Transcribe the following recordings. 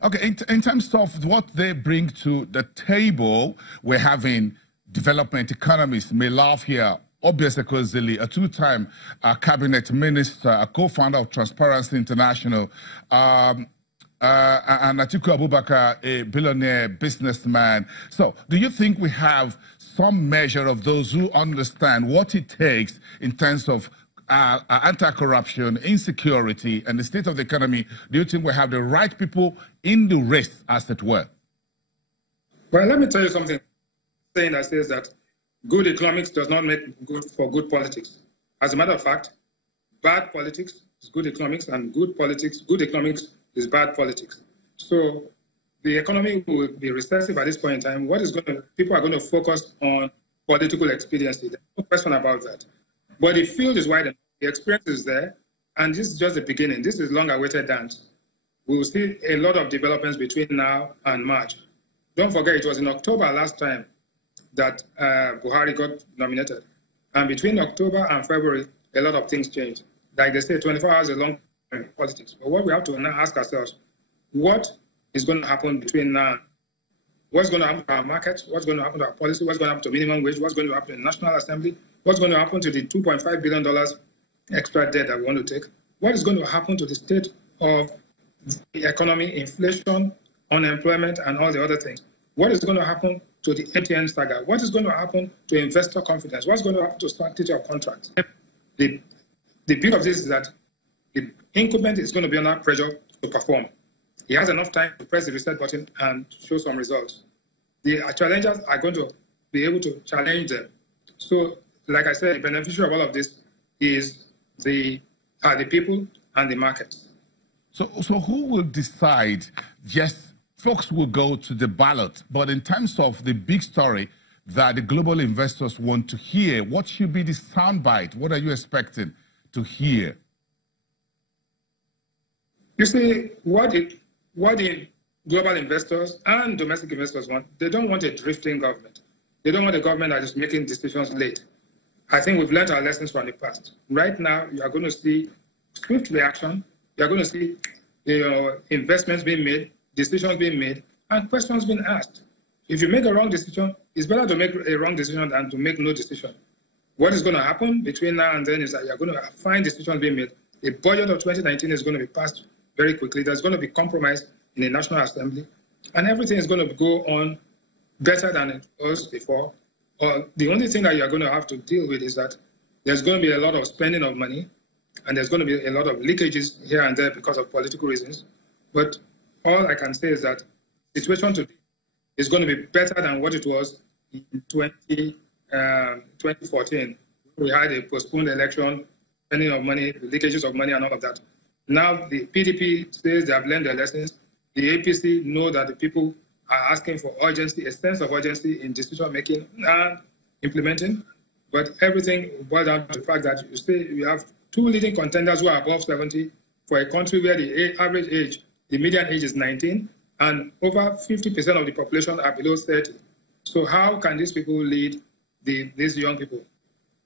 Okay, in terms of what they bring to the table, we're having development economists may laugh here. Obviously, Kozili, a two-time cabinet minister, a co-founder of Transparency International, and Atiku Abubakar, a billionaire businessman. So, do you think we have some measure of those who understand what it takes in terms of anti-corruption, insecurity, and the state of the economy? Do you think we have the right people in the race, as it were? Well, let me tell you something saying that says that good economics does not make good for good politics. As a matter of fact, bad politics is good economics, and good economics is bad politics. So the economy will be recessive at this point in time. People are going to focus on political expediency. There's no question about that. But the field is wide enough, the experience is there, and this is just the beginning. This is long-awaited dance. We will see a lot of developments between now and March. Don't forget, it was in October last time that Buhari got nominated. And between October and February, a lot of things changed. Like they say, 24 hours is a long time in politics. But what we have to now ask ourselves, what is going to happen between now? What's going to happen to our markets? What's going to happen to our policy? What's going to happen to minimum wage? What's going to happen to the National Assembly? What's going to happen to the $2.5 billion extra debt that we want to take? What is going to happen to the state of the economy, inflation, unemployment, and all the other things? What is going to happen to the ATN saga? What is going to happen to investor confidence? What's going to happen to sanctity of contracts? The beauty of this is that the incumbent is going to be under pressure to perform. He has enough time to press the reset button and show some results. The challengers are going to be able to challenge them. So, like I said, the beneficiary of all of this is the people and the markets. So who will decide? Yes, folks will go to the ballot, but in terms of the big story that the global investors want to hear, what should be the soundbite? What are you expecting to hear? You see, what the global investors and domestic investors want, they don't want a drifting government. They don't want a government that is making decisions late. I think we've learned our lessons from the past. Right now, you are going to see swift reaction. You are going to see investments being made, decisions being made, and questions being asked. If you make a wrong decision, it's better to make a wrong decision than to make no decision. What is going to happen between now and then is that you're going to find decisions being made. The budget of 2019 is going to be passed very quickly. There's going to be compromise in the National Assembly, and everything is going to go on better than it was before. The only thing that you're going to have to deal with is that there's going to be a lot of spending of money, and there's going to be a lot of leakages here and there because of political reasons. But all I can say is that the situation today is going to be better than what it was in 2014. We had a postponed election, spending of money, leakages of money, and all of that. Now the PDP says they have learned their lessons. The APC know that the people are asking for urgency, a sense of urgency in decision-making and implementing. But everything boils down to the fact that you have two leading contenders who are above 70 for a country where the average age, the median age is 19, and over 50% of the population are below 30. So how can these people lead these young people?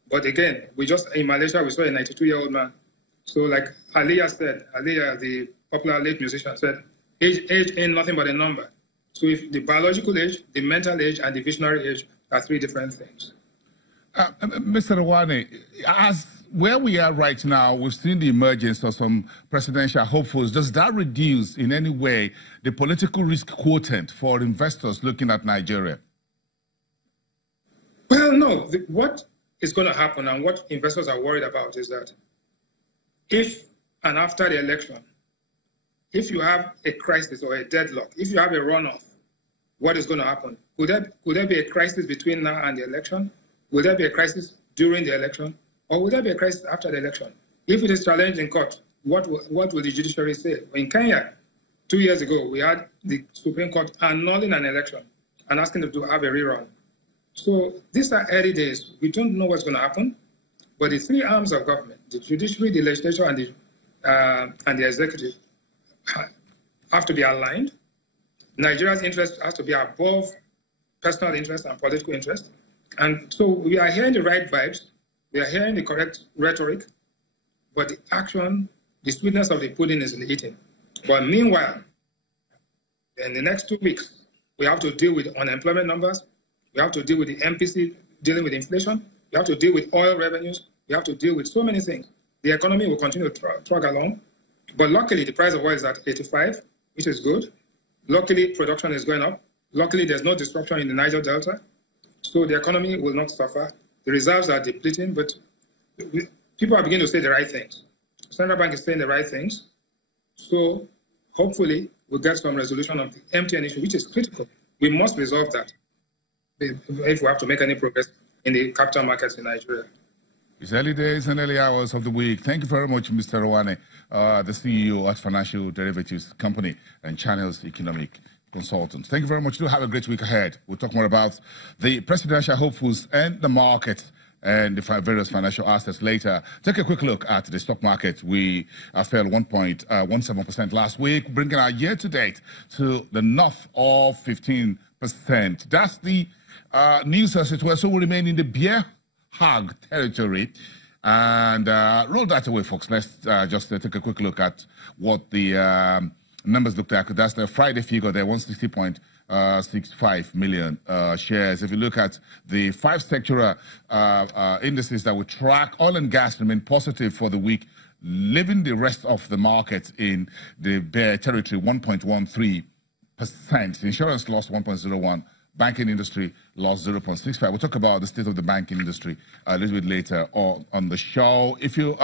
But again, in Malaysia, we saw a 92-year-old man. So like Aliyah said, the popular late musician said, age ain't nothing but a number. So if the biological age, the mental age, and the visionary age are three different things. Mr. Rwani, as where we are right now, we've seen the emergence of some presidential hopefuls. Does that reduce in any way the political risk quotient for investors looking at Nigeria? Well, no. What is going to happen and what investors are worried about is that if and after the election, if you have a crisis or a deadlock, if you have a runoff, what is going to happen? Could there be a crisis between now and the election? Will there be a crisis during the election? Or will there be a crisis after the election? If it is challenged in court, what will the judiciary say? In Kenya, 2 years ago, we had the Supreme Court annulling an election and asking them to have a rerun. So these are early days. We don't know what's going to happen. But the three arms of government, the judiciary, the legislature, and the executive, have to be aligned. Nigeria's interest has to be above personal interest and political interest. And so we are hearing the right vibes. We are hearing the correct rhetoric. But the action, the sweetness of the pudding is in the eating. But meanwhile, in the next 2 weeks, we have to deal with unemployment numbers. We have to deal with the MPC dealing with inflation. We have to deal with oil revenues. We have to deal with so many things. The economy will continue to trug along. But luckily, the price of oil is at 85, which is good. Luckily, production is going up. Luckily, there's no disruption in the Niger Delta. So the economy will not suffer. The reserves are depleting, but people are beginning to say the right things. The Central Bank is saying the right things. So hopefully, we'll get some resolution of the MTN issue, which is critical. We must resolve that if we have to make any progress in the capital markets in Nigeria. It's early days and early hours of the week. Thank you very much, Mr. Rwane, the CEO at Financial Derivatives Company and Channels Economic Consultants. Thank you very much. Do have a great week ahead. We'll talk more about the presidential hopefuls and the market and the various financial assets later. Take a quick look at the stock market. We fell 1.17% last week, bringing our year-to-date to the north of 15%. That's the news as it were. So we remain in the bear hug territory. And roll that away, folks. Let's just take a quick look at what the numbers look like. That's the Friday figure there, 160.65 million shares. If you look at the 5 sectoral indices that we track, oil and gas remain positive for the week, leaving the rest of the market in the bear territory, 1.13%. Insurance lost 1.01%. Banking industry lost 0.65%. We'll talk about the state of the banking industry a little bit later on the show. If you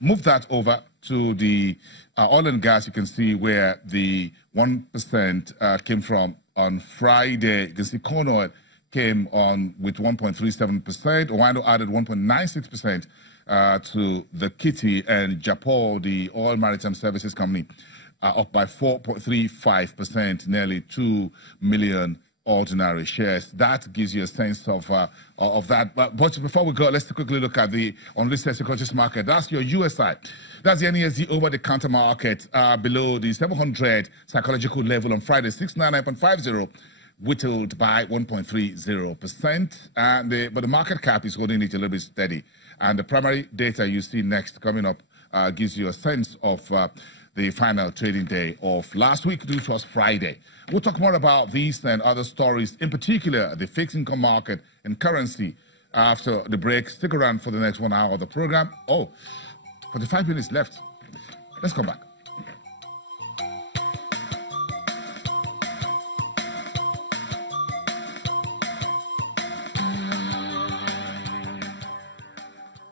move that over to the oil and gas, you can see where the 1% came from on Friday. You can see corn oil came on with 1.37%. Owando added 1.96% to the kitty, and Japo, the oil maritime services company, up by 4.35%, nearly 2 million ordinary shares. That gives you a sense of that. But before we go, let's quickly look at the unlisted securities market. That's your US side. That's the NESD over-the-counter market below the 700 psychological level on Friday, 699.50, whittled by 1.30%. But the market cap is holding it a little bit steady. And the primary data you see next coming up gives you a sense of the final trading day of last week, which was Friday. We'll talk more about these and other stories, in particular the fixed income market and currency after the break. Stick around for the next 1 hour of the program. 45 minutes left. Let's come back.